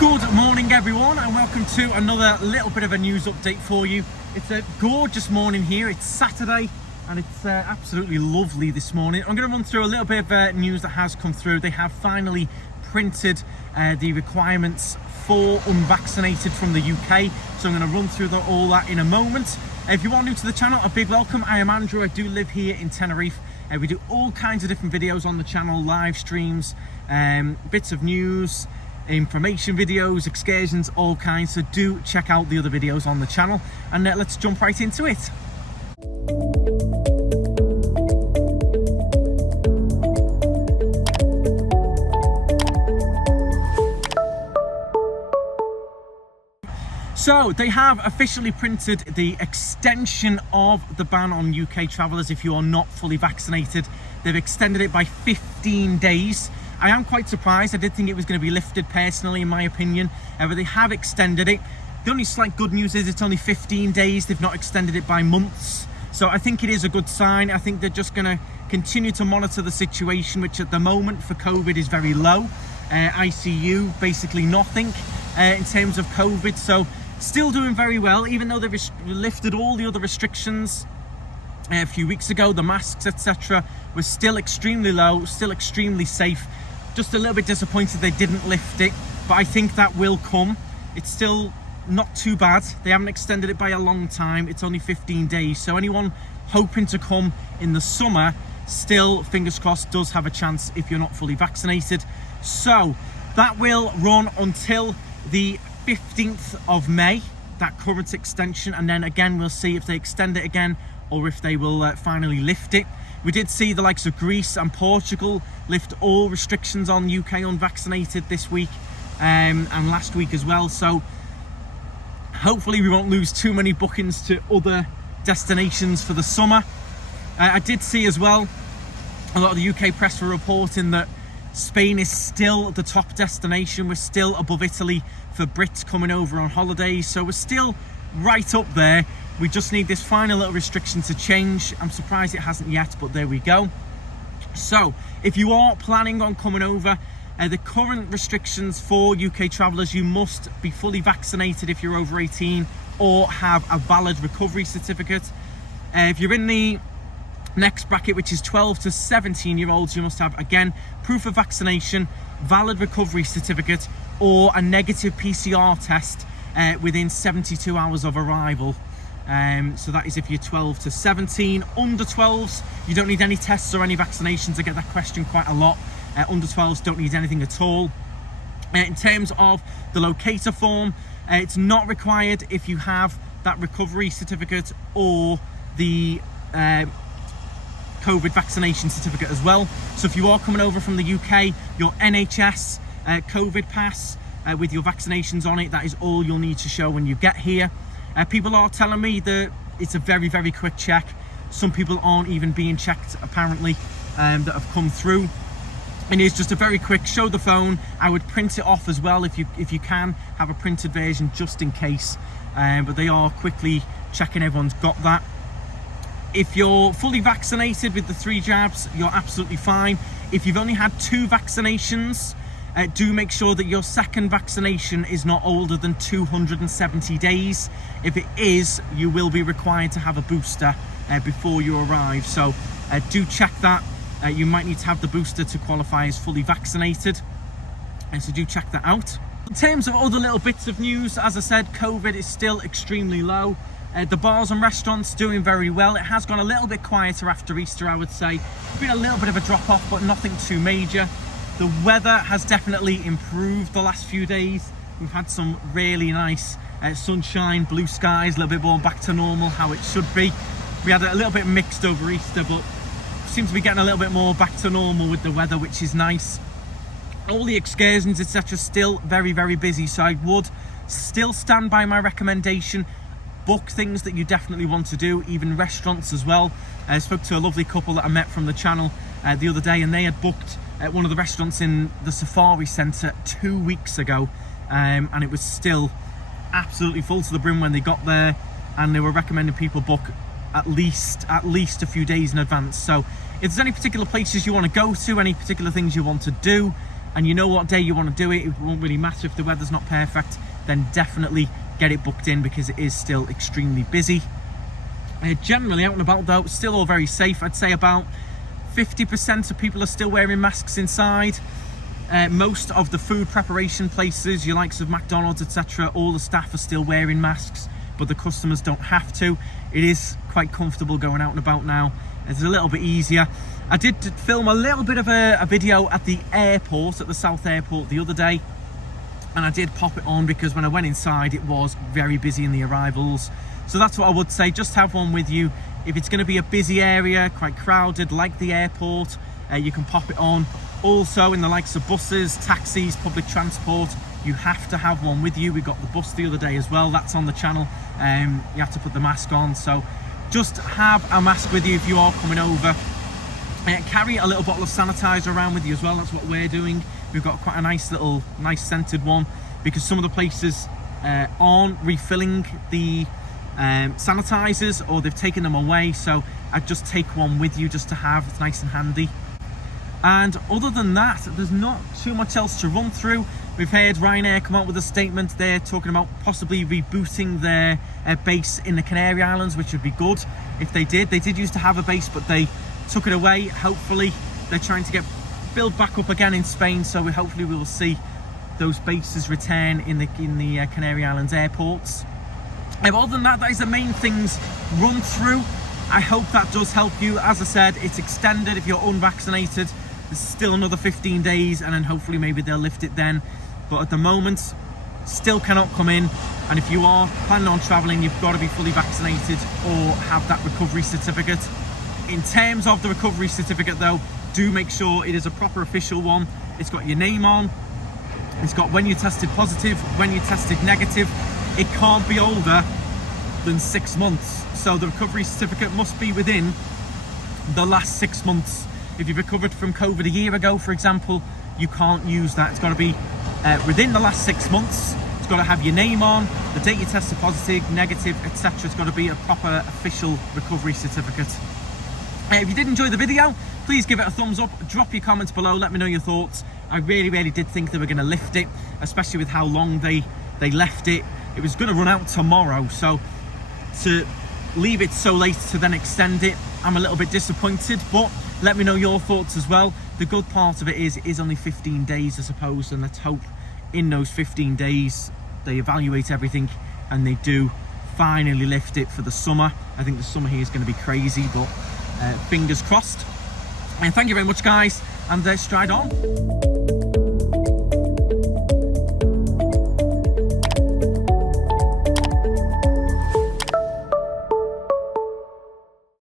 Good morning everyone, and welcome to another little bit of a news update for you. It's a gorgeous morning here. It's Saturday and it's absolutely lovely this morning. I'm going to run through a little bit of news that has come through. They have finally printed the requirements for unvaccinated from the UK, so I'm going to run through all that in a moment. If you are new to the channel, a big welcome. I am Andrew. I do live here in Tenerife. We do all kinds of different videos on the channel, live streams, bits of news, information videos, excursions, all kinds. So do check out the other videos on the channel, and let's jump right into it. So they have officially printed the extension of the ban on UK travellers if you are not fully vaccinated. They've extended it by 15 days. I am quite surprised. I did think it was going to be lifted personally, in my opinion, but they have extended it. The only slight good news is it's only 15 days. They've not extended it by months. So I think it is a good sign. I think they're just going to continue to monitor the situation, which at the moment for COVID is very low. ICU, basically nothing in terms of COVID. So still doing very well, even though they've lifted all the other restrictions a few weeks ago. The masks, etc., were still extremely low, still extremely safe. Just a little bit disappointed they didn't lift it, but I think that will come. It's still not too bad. They haven't extended it by a long time. It's only 15 days. So anyone hoping to come in the summer, still, fingers crossed, does have a chance if you're not fully vaccinated. So that will run until the 15th of May, that current extension, and then again we'll see if they extend it again or if they will finally lift it. We did see the likes of Greece and Portugal lift all restrictions on UK unvaccinated this week and last week as well. So hopefully we won't lose too many bookings to other destinations for the summer. I did see as well a lot of the UK press were reporting that Spain is still the top destination. We're still above Italy for Brits coming over on holidays. So we're still right up there. We just need this final little restriction to change. I'm surprised it hasn't yet, but there we go. So if you are planning on coming over, the current restrictions for UK travellers, you must be fully vaccinated if you're over 18 or have a valid recovery certificate. If you're in the next bracket, which is 12 to 17 year olds, you must have, again, proof of vaccination, valid recovery certificate, or a negative PCR test within 72 hours of arrival. So that is if you're 12 to 17. Under 12s, you don't need any tests or any vaccinations. I get that question quite a lot. Under 12s don't need anything at all. In terms of the locator form, it's not required if you have that recovery certificate or the COVID vaccination certificate as well. So if you are coming over from the UK, your NHS COVID pass with your vaccinations on it, that is all you'll need to show when you get here. People are telling me that it's a very, very quick check. Some people aren't even being checked, apparently, that have come through. And it's just a very quick show the phone. I would print it off as well if you can have a printed version just in case. But they are quickly checking everyone's got that. If you're fully vaccinated with the 3 jabs, you're absolutely fine. If you've only had 2 vaccinations, do make sure that your second vaccination is not older than 270 days. If it is, you will be required to have a booster before you arrive. So do check that. You might need to have the booster to qualify as fully vaccinated. And so do check that out. In terms of other little bits of news, as I said, COVID is still extremely low. The bars and restaurants doing very well. It has gone a little bit quieter after Easter, I would say. It's been a little bit of a drop off, but nothing too major. The weather has definitely improved the last few days. We've had some really nice sunshine, blue skies, a little bit more back to normal, how it should be. We had a little bit mixed over Easter, but seem to be getting a little bit more back to normal with the weather, which is nice. All the excursions, etc., still very, very busy. So I would still stand by my recommendation. Book things that you definitely want to do, even restaurants as well. I spoke to a lovely couple that I met from the channel the other day, and they had booked one of the restaurants in the Safari Centre 2 weeks ago, and it was still absolutely full to the brim when they got there, and they were recommending people book at least a few days in advance. So if there's any particular places you want to go to, any particular things you want to do, and you know what day you want to do it, it won't really matter if the weather's not perfect, then definitely get it booked in because it is still extremely busy. Generally out and about though, still all very safe. I'd say about 50% of people are still wearing masks inside. Most of the food preparation places, your likes of McDonald's, etc., all the staff are still wearing masks, but the customers don't have to. It is quite comfortable going out and about now. It's a little bit easier. I did film a little bit of a video at the airport, at the South Airport the other day, and I did pop it on because when I went inside it was very busy in the arrivals. So that's what I would say, just have one with you. If it's going to be a busy area, quite crowded like the airport, you can pop it on. Also in the likes of buses, taxis, public transport, you have to have one with you. We got the bus the other day as well, that's on the channel. You have to put the mask on, so just have a mask with you if you are coming over. Carry a little bottle of sanitizer around with you as well, that's what we're doing. We've got quite a nice scented one, because some of the places aren't refilling the sanitizers, or they've taken them away, so I'd just take one with you just to have. It's nice and handy. And other than that, there's not too much else to run through. We've heard Ryanair come out with a statement. They're talking about possibly rebooting their base in the Canary Islands, which would be good if they did. They did used to have a base, but they took it away. Hopefully they're trying to build back up again in Spain, so hopefully we will see those bases return in the Canary Islands airports. Other than that, that is the main things run through. I hope that does help you. As I said, it's extended if you're unvaccinated. There's still another 15 days, and then hopefully maybe they'll lift it then. But at the moment, still cannot come in. And if you are planning on traveling, you've got to be fully vaccinated or have that recovery certificate. In terms of the recovery certificate though, do make sure it is a proper official one. It's got your name on. It's got when you tested positive, when you tested negative. It can't be older than 6 months. So the recovery certificate must be within the last 6 months. If you've recovered from COVID a year ago, for example, you can't use that. It's got to be within the last 6 months. It's got to have your name on, the date you tested positive, negative, etc. It's got to be a proper official recovery certificate. If you did enjoy the video, please give it a thumbs up, drop your comments below, let me know your thoughts. I really did think they were going to lift it, especially with how long they left it. It was going to run out tomorrow, so to leave it so late to then extend it, I'm a little bit disappointed, but let me know your thoughts as well. The good part of it is only 15 days, I suppose, and let's hope in those 15 days they evaluate everything and they do finally lift it for the summer. I think the summer here is going to be crazy, but fingers crossed. And thank you very much, guys, and stride on.